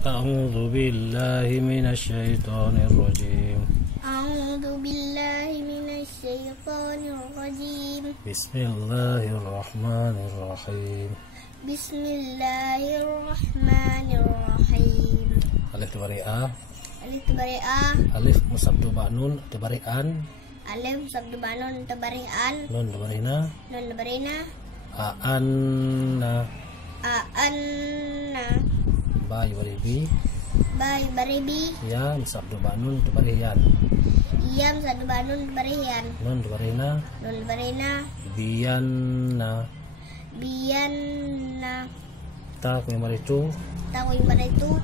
أعوذ بالله من الشيطان الرجيم. أعوذ بالله من الشيطان الرجيم. بسم الله الرحمن الرحيم. بسم الله الرحمن الرحيم. Alif dibari A. Alif tebari A. Alif musabdu ba'nun dibari an. Alif sabdu banun tebari an. Nun dibari na. Nun tebari na. Anna. Anna. Ba dibari bi. Bay baribi. Ya musabdu ba'nun dibari yan. Iyam sabdu banun tebari yan. Nun dibari na. Nun tebari na. Biyanna. Biyanna. Ta kumari tu. Takoy baritu.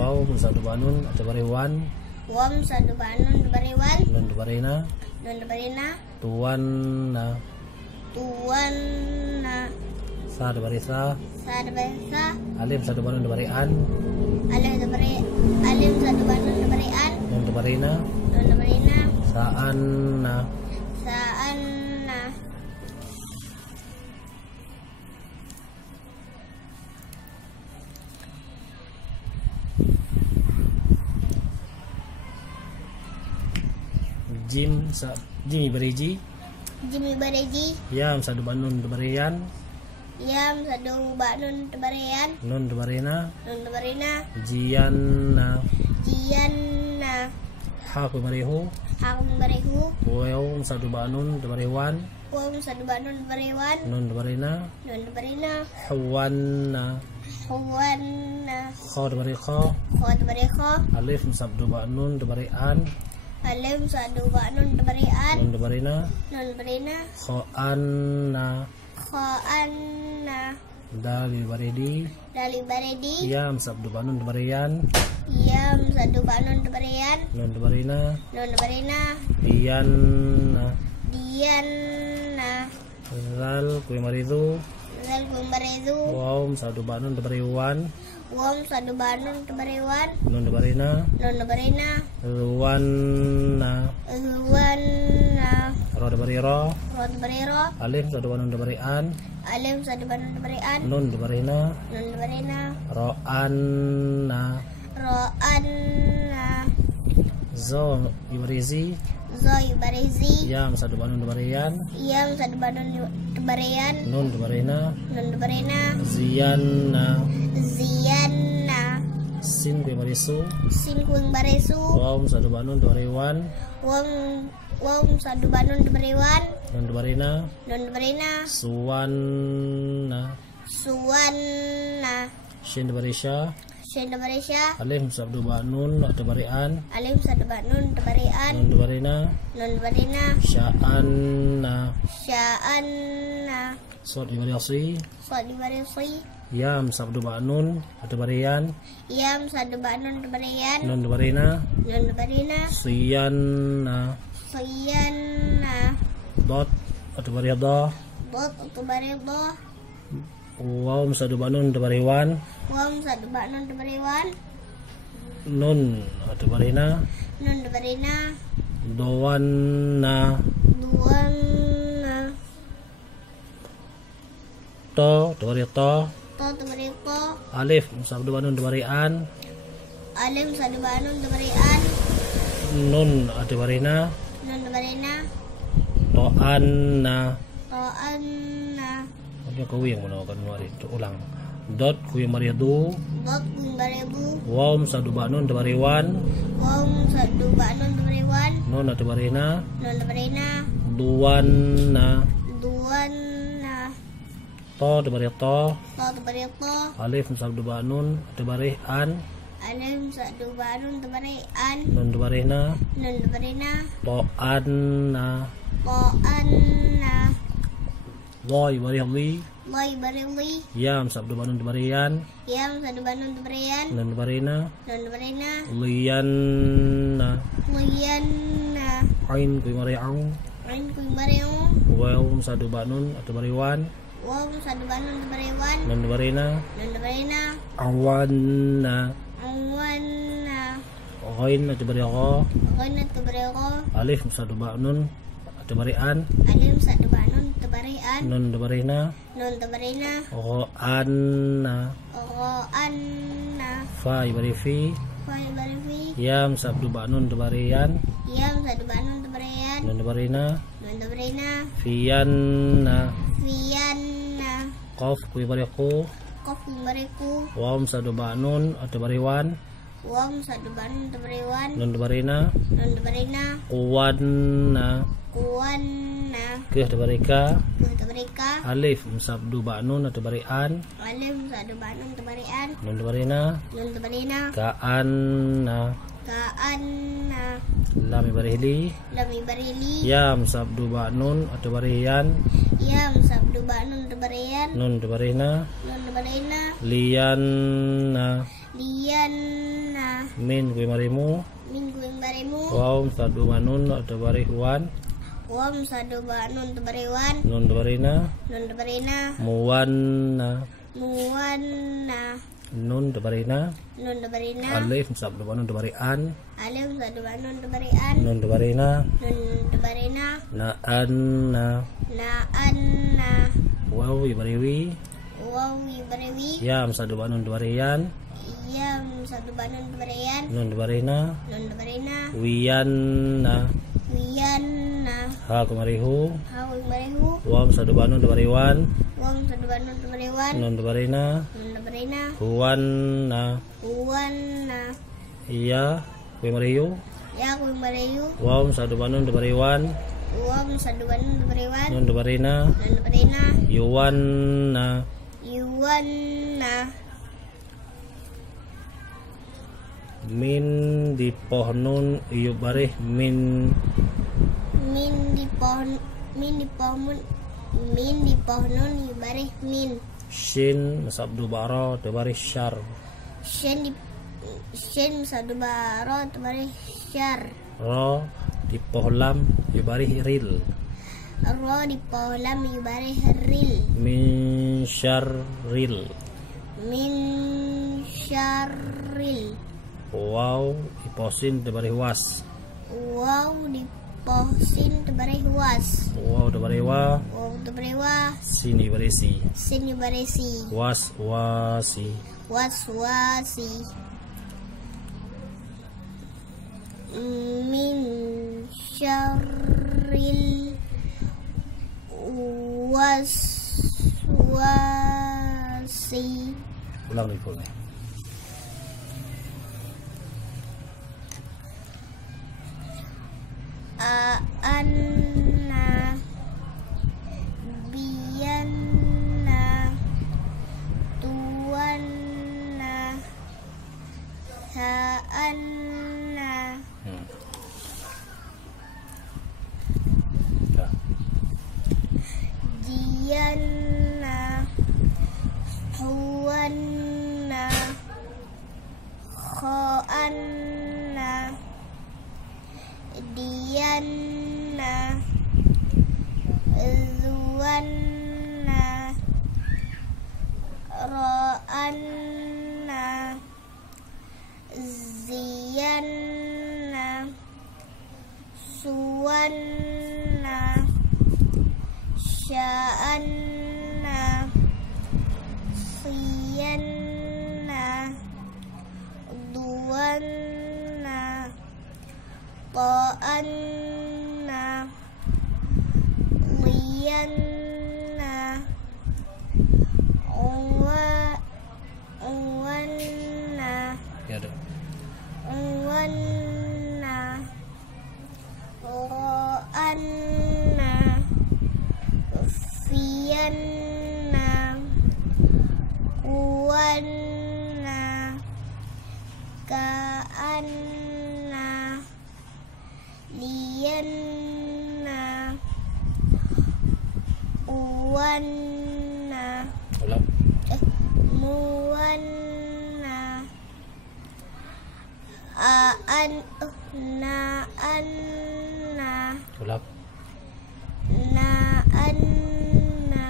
Waw musabdu ba'nun dibari wan. Wam sabdu banun tebari wan. Nun dibari na. Nun tebari na. Tuwanna. Tuwanna. Sa dibari sa. Sa tebari sa. Alif satu ba'nun dibari an. Alif tebari. Alif sabdu banun tebari an. Nun dibari na. Nun tebari na. Sa'anna. Sa'anna. Jim beriji. Jimi bareji. Yam sadu banun dibarian. Yam sadu banun tebarian. Nun dibarina. Nun tebarina. Jiyanna. Jiyanna. Ha kumarihu. Hakum barihu. Waw sadu banun dibariwan. Wam sadu banun tebariwan. Nun dibarina. Nun tebarina. Hawanna. Huwanna. Kha dibari kha. Kho tebariho. Alif sabdu banun dibarian. Alif sadu banun tebarian. Nun dibarina. Nun tebarina. Kha'anna. Kho'anna. Dal dibaridi. Dali baredi. Yam sabdu banun dibarian. Yam sadu banun tebarian. Nun dibarina. Nun tebarina. Diyanna. Diyanna. Zal kumaridu. Zal kumbaredu. Waw sadu banun dibariwan. Wam sadu banun tebariwan. Nun dibarina. Nun tebarina. Ruwanna. Ruwanna. Ro dibari ro. Ro tebariro. Alif sadu banun dibarian. Alif sadu banun tebarian. Nun dibarina. Nun tebarina. Ro'anna. Ro'anna. Zo dibarizi. Zoy barizi. Yam sadu banun dibarian. Yam sadu banun tebarian. Nun dibarina. Nun tebarina. Ziyanna. Ziyanna. Sin kumarisu. Sin kuing baresu. Waw sadu banun dibariwan. Wam sadu banun tebariwan. Nun dibarina. Nun tebarina. Suwanna. Suwanna. Shin dibarisha. Shin tebarisya. Alif sabdu banun dibarian. Alif sadu banun tebarian. Nun dibarina. Nun tebarina. Sya'anna. Sya'anna. Sod dibarisi. Sod dibarisi. Yam sabdu banun dibarian. Yam sadu banun tebarian. Nun dibarina. Nun tebarina. Siyanna. Siyanna. Dot dibarido. Bot tebarido. Waw sadu banun dibariwan. Wam sadu banun tebariwan. Nun dibarina. Nun tebarina. Dowanna. Duwanna. To dibari to. To tebarito. Alif sabdu banun dibarian. Alif sadu banun tebarian. Nun dibarina. Nun tebarina. To'anna. To'anna. Ano ko yang mana kan mari tu ulang. Dot kuyang mariadu. Bot kuing barebu. Waw sadu banun dibariwan. Wam sadu banun tebariwan. Nun dibarina. Nun tebarina. Duwanna. Duwanna. To dibari to. To tebarito. Alif sabdu banun dibarian. Alif sadu banun tebarian. Nun dibarina. Nun tebarina. To'anna. To'anna. Loy barihli. Loy barili. Yam sabdu banun dibarian. Yam sadu banun tebarian. Nun dibarina. Nun tebarina. Liyanna. Liyanna. Ain kuyang mari'ang. Ain kuing bareu. Waw sadu banun dibariwan. Wam sadu banun tebariwan. Nun dibarina. Nun tebarina. Awanna. Awanna. Ghain dibari ko. Ako'y na tebareo. Alif sadu banun tebarian. Alim sadubanun tebarian. Nun tebarina. Nun tebarina. Ro'anna. Ro'anna. Fa ibari fi. Fa ibari fi. Yam sabdu ba'nun tebarian. Yam sadubanun tebarian. Nun tebarina. Nun tebarina. Fiyanna. Fiyanna. Qaf ku ibari ku. Kof ibariku. Wam sabdu ba'nun tebariwan. Wam sadubanun tebariwan. Nun tebarina. Nun tebarina. Quwanna. Kuwanna. Ke tebarika. Ku tebarika. Alif sabdu ba'nun tebarian. Alim sadubanun tebarian. Nun tebarina. Nun tebarina. Ka'anna. Ka'anna. Lam ibari li. Lam ibarili. Yam sabdu ba'nun tebarian. Yam sabdubanun tebarian. Nun tebarina. Nun tebarina. Liyanna. Liyanna. Min ku marimu. Minggu yang barimu. Waum sabdu ba'nun tebariwan. Wam sadubanun tebariwan. Nun tebarina. Nun tebarina. Muwanna. Muwanna. Nun tebarina. Nun tebarina. Alif sabdu ba'nun tebarian. Alim sadubanun tebarian. Nun tebarina. Nun tebarina. Na'anna. Na'anna. Waw ibariwi. Waw ibariwi. Yam sabdu ba'nun tebarian. Yam sadubanun tebarian. Nun tebarina. Nun tebarina. Wiyanna. Wiyanna. Ha kumarihu. Hawi barihu. Wam sabdu ba'nun tebariwan. Wam sadubanun tebariwan. Nun tebarina. Nun tebarina. Huwanna. Uwanna. Iya ku marihu. Ya ku barihu. Wam sabdu ba'nun tebariwan. Wam sadubanun tebariwan. Nun tebarina. Nun tebarina. Yuwanna. Yuwanna. Min di pohnun iyu barih min. Min di pohon. Min di pohon. Min di pohon ibarih min. Shin sabdu ba'ra tebarih syar. Shin di Shin sadubaro tebarih syar. Ro di pohlam ibarih ril. Ro di pohlam ibarih ril. Min syarril. Min syarril. Wow iposin tebarih was. Wow di posin tebarih was. Wow tebarih wa. Wow tebarih wa. Sin ibarih si. Sin ibarih si. Was wasi. Waswasi. Min syarril waswasi. Ulang dulu nih. Anna biyanna tuwanna ha'anna. Ya. Diyanna huwanna kho'anna. Diyanna zuwanna ro'anna ziyanna suwanna sya'anna siyanna duwanna ta'anna liyanna uwanna. Ya dong. Uwanna ro'anna fiyanna uwanna ka'anna liyanna uwanna Ulang. muwanna na'anna Ulang. na'anna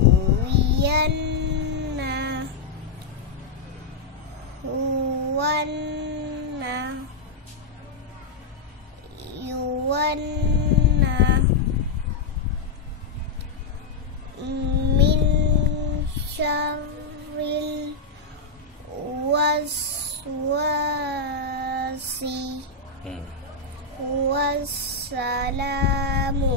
wiyanna huwanna yuwanna min syarril waswasi wassalamu